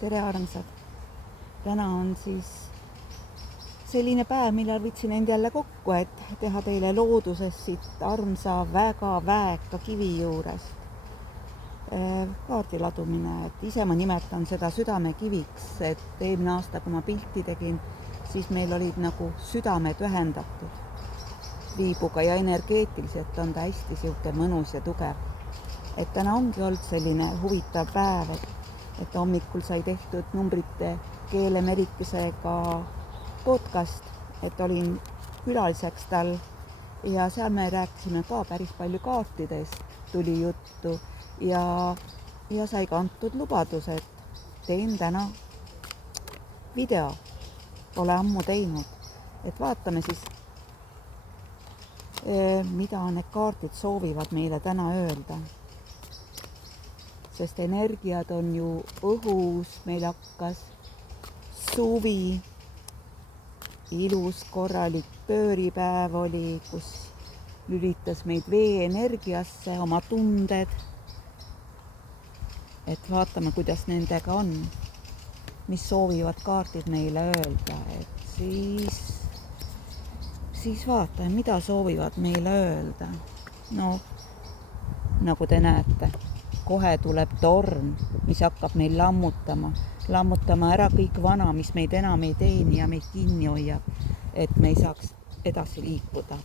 tere armsad! Täna on siis selline päev, millal võtsin end jälle kokku, et teha teile loodusest siit armsa väga väeka kivi juurest kaardi ladumine. Et ise ma nimetan seda südamekiviks, et eelmine aasta, kui ma pilti tegin, siis meil olid nagu südamed ühendatud viibuga ja energeetiliselt on ta hästi sihuke mõnus ja tugev. Et täna ongi olnud selline huvitav päev, et hommikul sai tehtud numbrite keelemerikesega podcast, et olin külaliseks tal ja seal me rääkisime ka päris palju kaartidest, tuli juttu ja sai ka antud lubadus, et teen täna video, pole ammu teinud, et vaatame siis, mida need kaardid soovivad meile täna öelda. Sest energiad on ju õhus, meil hakkas suvi, ilus korralik pööripäev oli, kus lülitas meid vee energiasse, oma tunded. Et vaatame, kuidas nendega on, mis soovivad kaardid meile öelda, et siis vaatame, mida soovivad meile öelda. No, nagu te näete, kohe tuleb torm, mis hakkab meil lammutama ära kõik vana, mis meid enam ei teeni ja meid kinni hoiab, et me ei saaks edasi liikuda.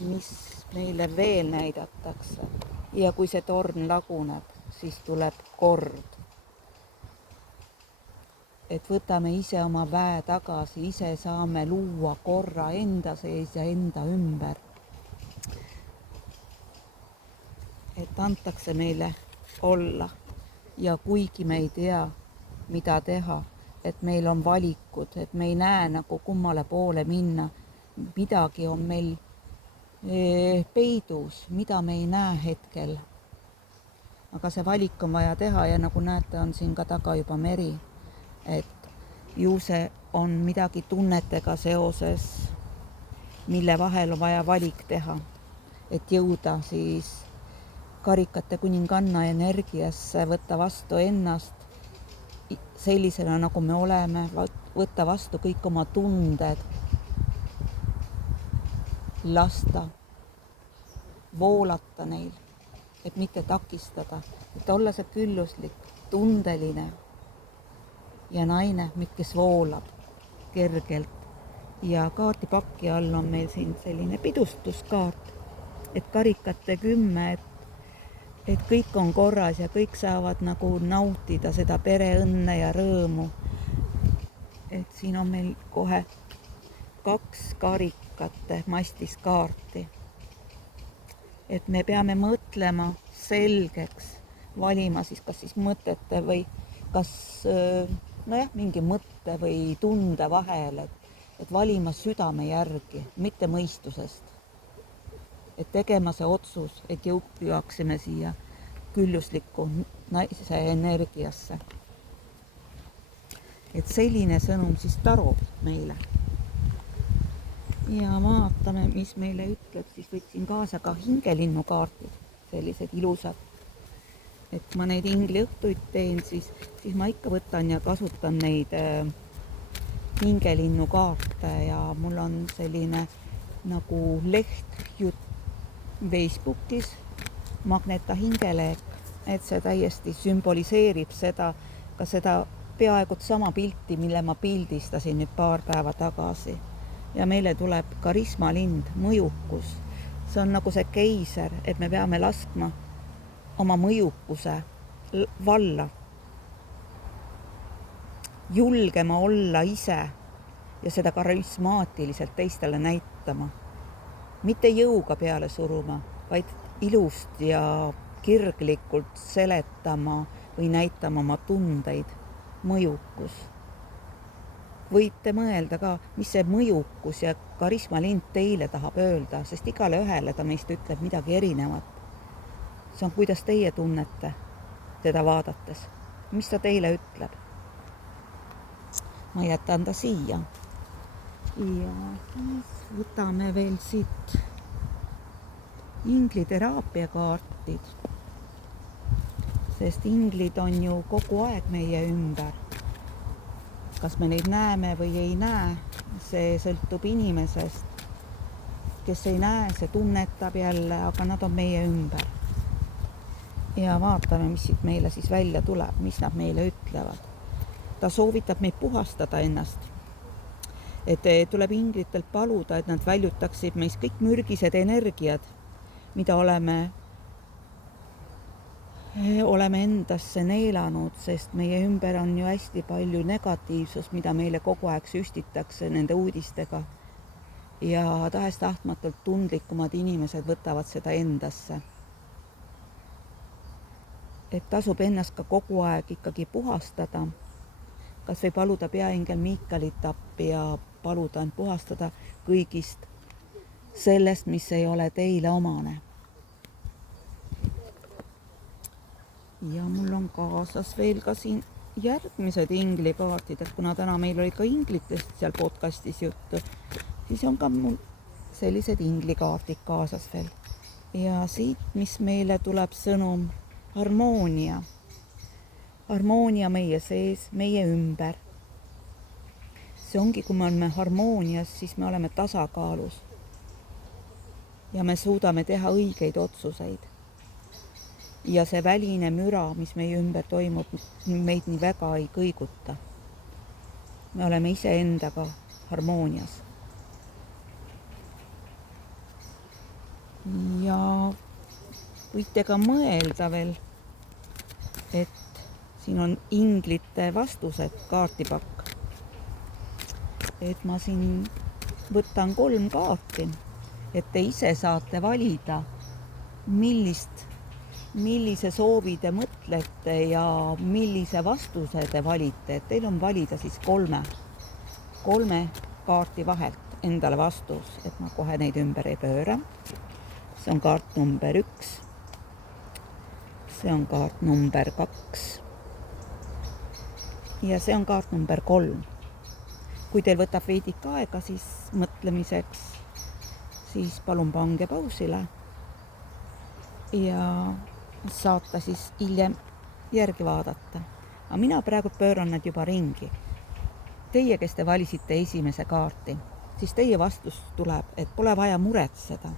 Mis meile veel näidatakse ja kui see torm laguneb, siis tuleb kord. Et võtame ise oma väe tagasi, ise saame luua korra enda sees ja enda ümber. Et antakse meile olla ja kuigi me ei tea, mida teha, et meil on valikud, et me ei näe nagu kummale poole minna, midagi on meil peidus, mida me ei näe hetkel. Aga see valik on vaja teha ja nagu näete, on siin ka taga juba meri, et ju see on midagi tunnetega seoses, mille vahel on vaja valik teha, et jõuda siis karikate kuninganna energiasse, võtta vastu ennast sellisena, nagu me oleme, võtta vastu kõik oma tunded, lasta, voolata neil, et mitte takistada, et olla see külluslik, tundeline ja naine, kes voolab kergelt. Ja kaardipakki all on meil siin selline pidustuskaart, et karikate 10, et kõik on korras ja kõik saavad nagu nautida seda pereõnne ja rõõmu. Et siin on meil kohe 2 karikate mastis kaarti. Et me peame mõtlema selgeks, valima siis kas siis mõtete või kas mingi mõtte või tunde vahel, et valima südame järgi, mitte mõistusest. Et tegema see otsus, et jõuaksime siia küllusliku naise energiasse. Et selline sõnum siis tarub meile. Ja vaatame, mis meile ütleb, siis võtsin kaasa ka hingelinnukaartid, sellised ilusad. Et ma neid ingliõhtuid teen, siis ma ikka võtan ja kasutan neid hingelinnukaarte ja mul on selline nagu leht Facebookis Magneta hingeleek, et see täiesti sümboliseerib seda peaaegu sama pilti, mille ma pildistasin nüüd paar päeva tagasi. Ja meile tuleb karismalind, mõjukus. See on nagu see keiser, et me peame laskma oma mõjukuse valla. Julgema olla ise ja seda karismaatiliselt teistele näitama. Mitte jõuga peale suruma, vaid ilust ja kirglikult seletama või näitama oma tundeid, mõjukus. Võite mõelda ka, mis see mõjukus ja karismalind teile tahab öelda, sest igale ühele ta meist ütleb midagi erinevat. See on, kuidas teie tunnete teda vaadates. Mis ta teile ütleb? Ma jätan ta siia. Ja siis võtame veel siit ingliteraapia kaartid. sest inglid on ju kogu aeg meie ümber. Kas me neid näeme või ei näe, see sõltub inimesest. Kes ei näe, see tunnetab jälle, aga nad on meie ümber. Ja vaatame, mis siit meile siis välja tuleb, mis nad meile ütlevad. Ta soovitab meid puhastada ennast. Et tuleb inglitelt paluda, et nad väljutaksid meist kõik mürgised energiad, mida oleme endasse neelanud, sest meie ümber on ju hästi palju negatiivsust, mida meile kogu aeg süstitakse nende uudistega. Ja tahes-tahtmatult tundlikumad inimesed võtavad seda endasse. Et tasub ennast ka kogu aeg ikkagi puhastada. Kas või paluda peaingel Miikalit appi ja paluda end puhastada kõigist sellest, mis ei ole teile omane. Ja mul on kaasas veel ka siin järgmised inglikaardid, et kuna täna meil oli ka inglitest seal podcastis juttu, siis on ka mul sellised inglikaardid kaasas veel. Ja siit, mis meile tuleb sõnum, harmoonia. Harmoonia meie sees, meie ümber. See ongi, kui me oleme harmoonias, siis me oleme tasakaalus. Ja me suudame teha õigeid otsuseid. Ja see väline müra, mis meie ümber toimub, meid nii väga ei kõiguta. Me oleme iseendaga harmoonias. Ja võite ka mõelda veel, et siin on inglite vastused, kaartipakk. Et ma siin võtan 3 kaarti, et te ise saate valida, millise soovi te mõtlete ja millise vastuse te valite. Et teil on valida siis 3 kaarti vahelt endale vastus, et ma kohe neid ümber ei pööra. See on kaart number 1. See on kaart number 2. Ja see on kaart number 3. Kui teil võtab veidik aega siis mõtlemiseks, siis palun pange pausile ja saata siis hiljem järgi vaadata. Aga mina praegu pööran nad juba ringi. Teie, kes te valisite esimese kaarti, siis teie vastus tuleb, et pole vaja muretseda.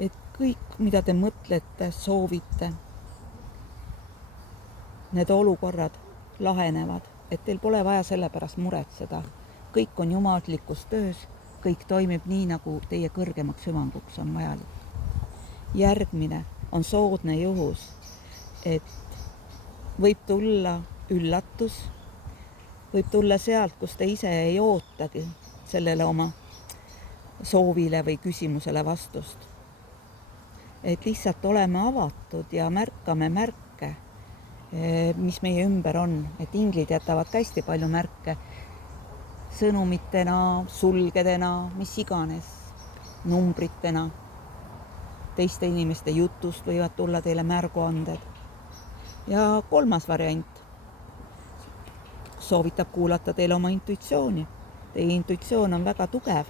Et kõik, mida te mõtlete, soovite, need olukorrad lahenevad, et teil pole vaja selle pärast muretseda. Kõik on jumallikus töös, kõik toimib nii, nagu teie kõrgemaks hüvanguks on vajalik. Järgmine on soodne juhus, et võib tulla üllatus, võib tulla sealt, kus te ise ei ootagi sellele oma soovile või küsimusele vastust. Et lihtsalt oleme avatud ja märkame märke, mis meie ümber on. Et inglid jätavad ka hästi palju märke sõnumitena, sulgedena, mis iganes, numbritena. Teiste inimeste jutust võivad tulla teile märguanded. Ja 3. variant soovitab kuulata teile oma intuitsiooni. Teie intuitsioon on väga tugev.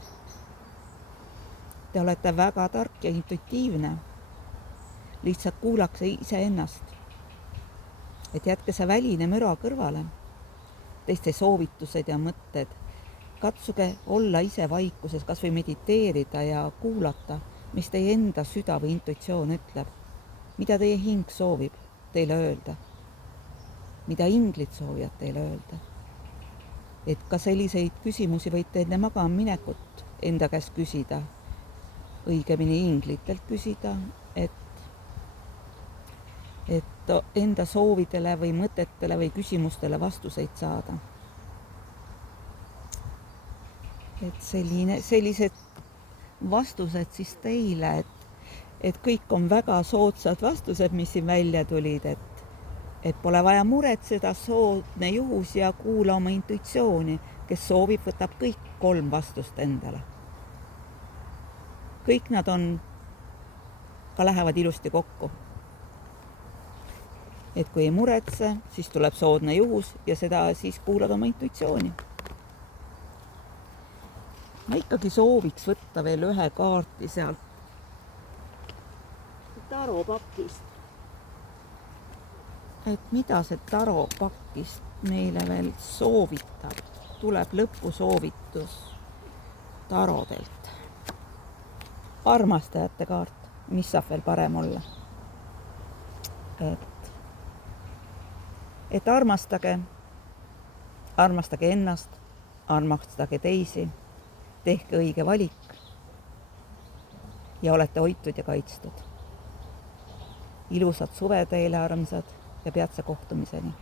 Te olete väga tark ja intuitiivne. Lihtsalt kuulake ise ennast. Et jätke see väline müra kõrvale. Teiste soovitused ja mõtted. Katsuge olla ise vaikuses, kas või mediteerida ja kuulata, mis teie enda süda või intuitsioon ütleb. Mida teie hing soovib teile öelda. Mida inglid soovivad teile öelda. Et ka selliseid küsimusi võite enne magamaminekut enda käest küsida. Õigemini inglitelt küsida, et enda soovidele või mõtetele või küsimustele vastuseid saada. Et sellised vastused siis teile, et kõik on väga soodsad vastused, mis siin välja tulid, et pole vaja muretseda, soodne juhus ja kuula oma intuitsiooni, kes soovib, võtab kõik 3 vastust endale. Kõik nad on, ka lähevad ilusti kokku. Et kui ei muretse, siis tuleb soodne juhus ja seda siis kuulad oma intuitsiooni. Ma ikkagi sooviks võtta veel 1 kaarti sealt taropakist. et mida see Taro pakkist meile veel soovitab. Tuleb lõpusoovitus Tarodelt. Armastajate kaart, mis saab veel parem olla. Et armastage ennast, armastage teisi, tehke õige valik ja olete hoitud ja kaitstud. Ilusat suve teile, armsad, ja peatse kohtumiseni!